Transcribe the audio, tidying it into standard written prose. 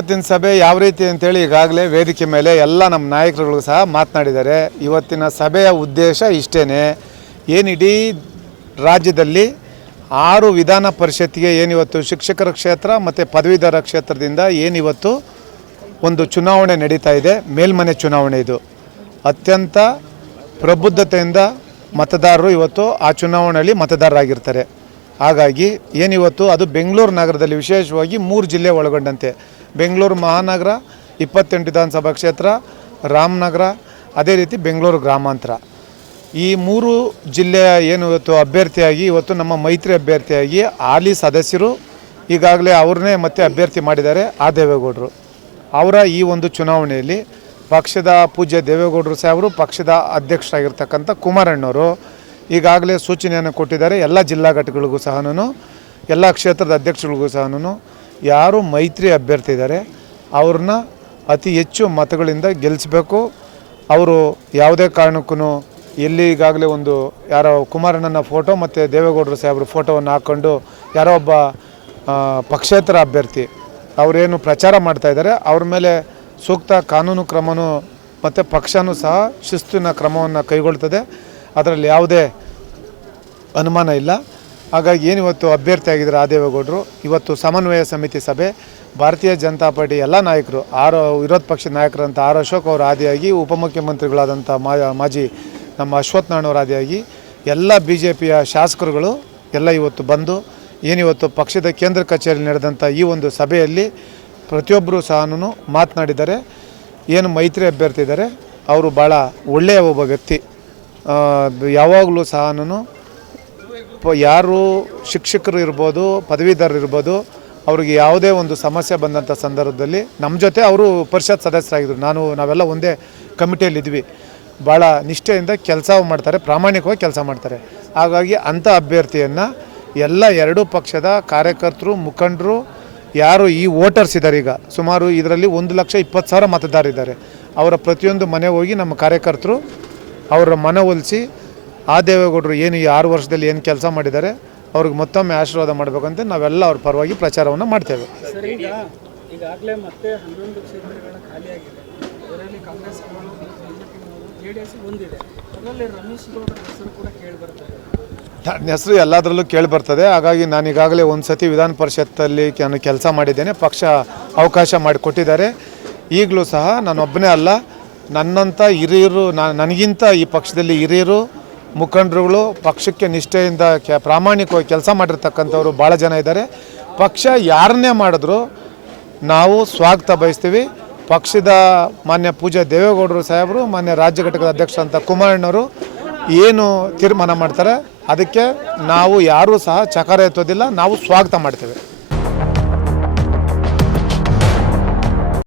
ಇವತ್ತಿನ ಸಭೆ ಯಾವ ರೀತಿ ಅಂತೇಳಿ ಈಗಾಗಲೇ ವೇದಿಕೆ ಮೇಲೆ ಎಲ್ಲ ನಮ್ಮ ನಾಯಕರುಗಳು ಸಹ ಮಾತನಾಡಿದ್ದಾರೆ. ಇವತ್ತಿನ ಸಭೆಯ ಉದ್ದೇಶ ಇಷ್ಟೇ, ಏನಿಡೀ ರಾಜ್ಯದಲ್ಲಿ 6 ವಿಧಾನ ಪರಿಷತ್ತಿಗೆ ಏನಿವತ್ತು ಶಿಕ್ಷಕರ ಕ್ಷೇತ್ರ ಮತ್ತು ಪದವೀಧರ ಕ್ಷೇತ್ರದಿಂದ ಏನಿವತ್ತು ಒಂದು ಚುನಾವಣೆ ನಡೀತಾ ಇದೆ, ಮೇಲ್ಮನೆ ಚುನಾವಣೆ. ಇದು ಅತ್ಯಂತ ಪ್ರಬುದ್ಧತೆಯಿಂದ ಮತದಾರರು ಇವತ್ತು ಆ ಚುನಾವಣೆಯಲ್ಲಿ ಮತದಾರರಾಗಿರ್ತಾರೆ. ಹಾಗಾಗಿ ಏನಿವತ್ತು ಅದು ಬೆಂಗಳೂರು ನಗರದಲ್ಲಿ ವಿಶೇಷವಾಗಿ 3 ಜಿಲ್ಲೆ ಒಳಗೊಂಡಂತೆ ಬೆಂಗಳೂರು ಮಹಾನಗರ 28 ವಿಧಾನಸಭಾ ಕ್ಷೇತ್ರ, ರಾಮನಗರ, ಅದೇ ರೀತಿ ಬೆಂಗಳೂರು ಗ್ರಾಮಾಂತರ, ಈ 3 ಜಿಲ್ಲೆಯ ಏನು ಇವತ್ತು ಅಭ್ಯರ್ಥಿಯಾಗಿ ಇವತ್ತು ನಮ್ಮ ಮೈತ್ರಿ ಅಭ್ಯರ್ಥಿಯಾಗಿ ಹಾಲಿ ಸದಸ್ಯರು ಈಗಾಗಲೇ ಅವ್ರನ್ನೇ ಮತ್ತೆ ಅಭ್ಯರ್ಥಿ ಮಾಡಿದ್ದಾರೆ ದೇವೇಗೌಡರು. ಅವರ ಈ ಒಂದು ಚುನಾವಣೆಯಲ್ಲಿ ಪಕ್ಷದ ಪೂಜ್ಯ ದೇವೇಗೌಡರು ಸಾಹೇಬರು, ಪಕ್ಷದ ಅಧ್ಯಕ್ಷರಾಗಿರ್ತಕ್ಕಂಥ ಕುಮಾರಣ್ಣವರು ಈಗಾಗಲೇ ಸೂಚನೆಯನ್ನು ಕೊಟ್ಟಿದ್ದಾರೆ. ಎಲ್ಲ ಜಿಲ್ಲಾ ಘಟಕಗಳಿಗೂ ಸಹ, ಎಲ್ಲ ಕ್ಷೇತ್ರದ ಅಧ್ಯಕ್ಷಗಳಿಗೂ ಸಹ ಯಾರು ಮೈತ್ರಿ ಅಭ್ಯರ್ಥಿ ಇದ್ದಾರೆ ಅವ್ರನ್ನ ಅತಿ ಹೆಚ್ಚು ಮತಗಳಿಂದ ಗೆಲ್ಲಿಸಬೇಕು. ಅವರು ಯಾವುದೇ ಕಾರಣಕ್ಕೂ ಎಲ್ಲಿ ಈಗಾಗಲೇ ಒಂದು ಯಾರೋ ಕುಮಾರಣ್ಣನ ಫೋಟೋ ಮತ್ತು ದೇವೇಗೌಡರು ಸಾಹೇಬ್ರ ಫೋಟೋವನ್ನು ಹಾಕ್ಕೊಂಡು ಯಾರೋ ಒಬ್ಬ ಪಕ್ಷೇತರ ಅಭ್ಯರ್ಥಿ ಅವರೇನು ಪ್ರಚಾರ ಮಾಡ್ತಾಯಿದ್ದಾರೆ ಅವ್ರ ಮೇಲೆ ಸೂಕ್ತ ಕಾನೂನು ಕ್ರಮನೂ ಮತ್ತು ಪಕ್ಷನೂ ಸಹ ಶಿಸ್ತಿನ ಕ್ರಮವನ್ನು ಕೈಗೊಳ್ತದೆ. ಅದರಲ್ಲಿ ಯಾವುದೇ ಅನುಮಾನ ಇಲ್ಲ. ಹಾಗಾಗಿ ಏನಿವತ್ತು ಅಭ್ಯರ್ಥಿ ಆಗಿದ್ದಾರೆ ದೇವೇಗೌಡರು, ಇವತ್ತು ಸಮನ್ವಯ ಸಮಿತಿ ಸಭೆ ಭಾರತೀಯ ಜನತಾ ಪಾರ್ಟಿ ಎಲ್ಲ ನಾಯಕರು, ವಿರೋಧ ಪಕ್ಷದ ನಾಯಕರಂತ ಅಶೋಕ್ ಅವರು ಆದಿಯಾಗಿ, ಉಪಮುಖ್ಯಮಂತ್ರಿಗಳಾದಂಥ ಮಾಜಿ ನಮ್ಮ ಅಶ್ವಥ್ ನಾರಾಯಣ ಅವರು ಆದಿಯಾಗಿ ಎಲ್ಲ BJPಯ ಶಾಸಕರುಗಳು ಎಲ್ಲ ಇವತ್ತು ಬಂದು ಏನಿವತ್ತು ಪಕ್ಷದ ಕೇಂದ್ರ ಕಚೇರಿಯಲ್ಲಿ ನಡೆದಂಥ ಈ ಒಂದು ಸಭೆಯಲ್ಲಿ ಪ್ರತಿಯೊಬ್ಬರು ಸಹ ಮಾತನಾಡಿದ್ದಾರೆ. ಏನು ಮೈತ್ರಿ ಅಭ್ಯರ್ಥಿ ಇದ್ದಾರೆ ಅವರು ಭಾಳ ಒಳ್ಳೆಯ ಒಬ್ಬ ವ್ಯಕ್ತಿ. ಯಾವಾಗಲೂ ಸಹ ಯಾರು ಶಿಕ್ಷಕರು ಇರ್ಬೋದು, ಪದವೀಧರರು ಇರ್ಬೋದು, ಅವ್ರಿಗೆ ಯಾವುದೇ ಒಂದು ಸಮಸ್ಯೆ ಬಂದಂಥ ಸಂದರ್ಭದಲ್ಲಿ ನಮ್ಮ ಜೊತೆ ಅವರು ಪರಿಷತ್ ಸದಸ್ಯರಾಗಿದ್ದರು. ನಾವೆಲ್ಲ ಒಂದೇ ಕಮಿಟಿಯಲ್ಲಿದ್ವಿ. ಭಾಳ ನಿಷ್ಠೆಯಿಂದ ಕೆಲಸ ಮಾಡ್ತಾರೆ, ಪ್ರಾಮಾಣಿಕವಾಗಿ ಕೆಲಸ ಮಾಡ್ತಾರೆ. ಹಾಗಾಗಿ ಅಂಥ ಅಭ್ಯರ್ಥಿಯನ್ನು ಎಲ್ಲ 2 ಪಕ್ಷದ ಕಾರ್ಯಕರ್ತರು, ಮುಖಂಡರು, ಯಾರು ಈ ವೋಟರ್ಸ್ ಇದ್ದಾರೆ, ಈಗ ಸುಮಾರು ಇದರಲ್ಲಿ 1,20,000 ಮತದಾರರಿದ್ದಾರೆ, ಅವರ ಪ್ರತಿಯೊಂದು ಮನೆ ಹೋಗಿ ನಮ್ಮ ಕಾರ್ಯಕರ್ತರು ಅವರ ಮನವೊಲಿಸಿ ದೇವೇಗೌಡರು ಏನು ಈ 6 ವರ್ಷದಲ್ಲಿ ಏನು ಕೆಲಸ ಮಾಡಿದ್ದಾರೆ ಅವ್ರಿಗೆ ಮತ್ತೊಮ್ಮೆ ಆಶೀರ್ವಾದ ಮಾಡಬೇಕಂತ ನಾವೆಲ್ಲ ಅವ್ರ ಪರವಾಗಿ ಪ್ರಚಾರವನ್ನು ಮಾಡ್ತೇವೆ. ಈಗಾಗಲೇ ಮತ್ತೆ 11 ಕ್ಷೇತ್ರಗಳ ಖಾಲಿಯಾಗಿದೆ. ಅದರಲ್ಲಿ ಕಾಂಗ್ರೆಸ್ JDS ಒಂದಿದೆ. ಅದರಲ್ಲಿ ರಮೇಶ್ ಗೌಡರ ಹೆಸರು ಕೂಡ ಕೇಳಿಬರ್ತದೆ. ನನ್ನ ಹೆಸರು ಎಲ್ಲದರಲ್ಲೂ ಕೇಳಿಬರ್ತದೆ. ಹಾಗಾಗಿ ನಾನು ಈಗಾಗಲೇ ಒಂದು ಸತಿ ವಿಧಾನ ಪರಿಷತ್ತಲ್ಲಿ ನಾನು ಕೆಲಸ ಮಾಡಿದ್ದೇನೆ. ಪಕ್ಷ ಅವಕಾಶ ಮಾಡಿಕೊಟ್ಟಿದ್ದಾರೆ. ಈಗಲೂ ಸಹ ನಾನೊಬ್ಬನೇ ಅಲ್ಲ, ನನ್ನಂಥ ಹಿರಿಯರು, ನನಗಿಂತ ಈ ಪಕ್ಷದಲ್ಲಿ ಹಿರಿಯರು, ಮುಖಂಡರುಗಳು, ಪಕ್ಷಕ್ಕೆ ನಿಷ್ಠೆಯಿಂದ ಪ್ರಾಮಾಣಿಕವಾಗಿ ಕೆಲಸ ಮಾಡಿರ್ತಕ್ಕಂಥವ್ರು ಭಾಳ ಜನ ಇದ್ದಾರೆ. ಪಕ್ಷ ಯಾರನ್ನೇ ಮಾಡಿದ್ರು ನಾವು ಸ್ವಾಗತ ಬಯಸ್ತೀವಿ. ಪಕ್ಷದ ಮಾನ್ಯ ಪೂಜ್ಯ ದೇವೇಗೌಡರು ಸಾಹೇಬರು, ಮಾನ್ಯ ರಾಜ್ಯ ಘಟಕದ ಅಧ್ಯಕ್ಷರಂಥ ಕುಮಾರಣ್ಣವರು ಏನು ತೀರ್ಮಾನ ಮಾಡ್ತಾರೆ ಅದಕ್ಕೆ ನಾವು ಯಾರೂ ಸಹ ಚಕಾರ ಎತ್ತೋದಿಲ್ಲ, ನಾವು ಸ್ವಾಗತ ಮಾಡ್ತೇವೆ.